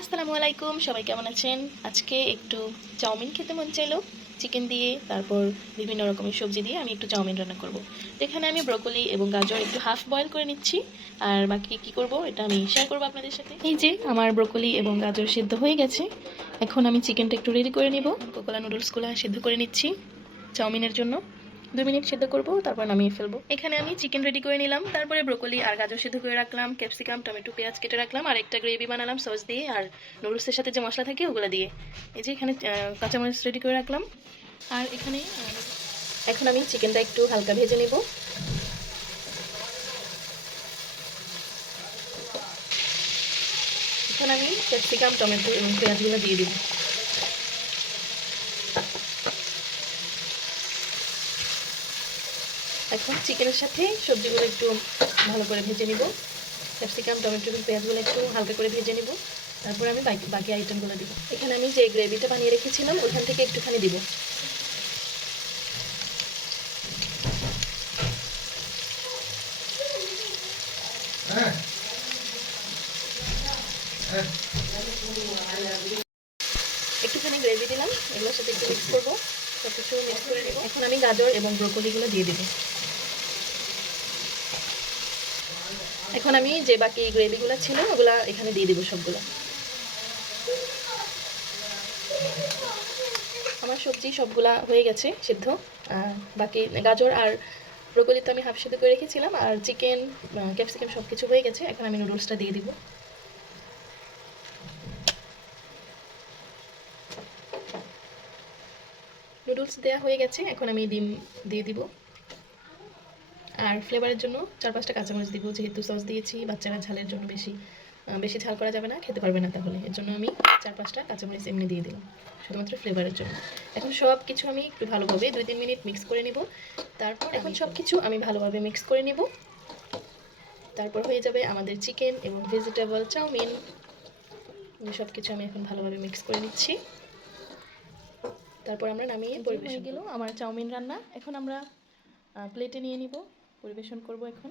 আসসালামু আলাইকুম সবাই কেমন আছেন? আজকে একটু চাউমিন খেতে মন চাইলো, চিকেন দিয়ে, তারপর বিভিন্ন রকমের সবজি দিয়ে আমি একটু চাউমিন রান্না করব। এখানে আমি ব্রকলি এবং গাজর একটু হাফ বয়েল করে নিচ্ছি, আর বাকি কি করব এটা আমি শেয়ার করব আপনাদের সাথে। এই যে আমার ব্রকলি এবং গাজর সিদ্ধ হয়ে গেছে, এখন আমি চিকেনটা একটু রেডি করে নিব। কোকোলা নুডলসগুলো সিদ্ধ করে নিচ্ছি চাউমিনের জন্য। দু মিনিট সেদ্ধ করব, তারপর নামিয়ে ফেলব। এখানে আমি চিকেন রেডি করে নিলাম, তারপরে ব্রোকলি আর গাজর সেদ্ধ করে রাখলাম ক্যাপসিকাম টমেটো পেঁয়াজ কেটে রাখলাম, আর একটা গ্রেভি বানালাম সস দিয়ে, আর নুডলসের সাথে যে মশলা থাকে ওগুলো দিয়ে। এই যে এখানে কাঁচামরিচ রেডি করে রাখলাম। আর এখানে এখন আমি চিকেনটা একটু হালকা ভেজে নেব। এখন আমি ক্যাপসিকাম টমেটো এবং পেঁয়াজগুলো দিয়ে দিব। এখন চিকেনের সাথে সবজিগুলো একটু ভালো করে ভেজে নিব। ক্যাপসিকাম, টমেটো এবং পেঁয়াজগুলো একটু হালকা করে ভেজে নিব। তারপর আমি বাকি বাকি আইটেমগুলো দিব। এখানে আমি যে গ্রেভিটা বানিয়ে রেখেছিলাম, ওখান থেকে একটুখানি দিব। একটুখানি গ্রেভি দিলাম, এগুলোর সাথে একটু মিক্স করব। সব কিছু মিক্স করে নেব। এখন আমি গাজর এবং ব্রোকলিগুলো দিয়ে দেবো। এখন আমি যে বাকি গ্রেভিগুলো ছিল, ওগুলা এখানে দিয়ে দিব সবগুলো। আমার সবজি সবগুলা হয়ে গেছে, সিদ্ধ। বাকি গাজর আর ব্রোকলি তো আমি হাফ সিদ্ধ করে রেখেছিলাম, আর চিকেন ক্যাপসিকাম সব কিছু হয়ে গেছে, এখন আমি নুডলসটা দিয়ে দিব। নুডলস দেওয়া হয়ে গেছে, এখন আমি ডিম দিয়ে দিব। আর ফ্লেভারের জন্য চার পাঁচটা কাঁচামরিচ দিব যেহেতু সস দিয়েছি বাচ্চারা ঝালের জন্য বেশি বেশি ঝাল করা যাবে না খেতে পারবে না তাহলে। এর জন্য আমি চার পাঁচটা কাঁচামরিচ এমনি দিয়ে দিলাম শুধুমাত্র ফ্লেভারের জন্য। এখন সব কিছু আমি একটু ভালোভাবে দুই তিন মিনিট মিক্স করে নিব। তারপর এখন সব কিছু আমি ভালোভাবে মিক্স করে নিব। তারপর হয়ে যাবে আমাদের চিকেন এবং ভেজিটেবল চাউমিন। সব কিছু আমি এখন ভালোভাবে মিক্স করে নিচ্ছি। তারপর আমরা নামিয়ে পরিবেশন গেল আমার চাউমিন রান্না। এখন আমরা প্লেটে নিয়ে নিব। পরিবেশন করব এখন।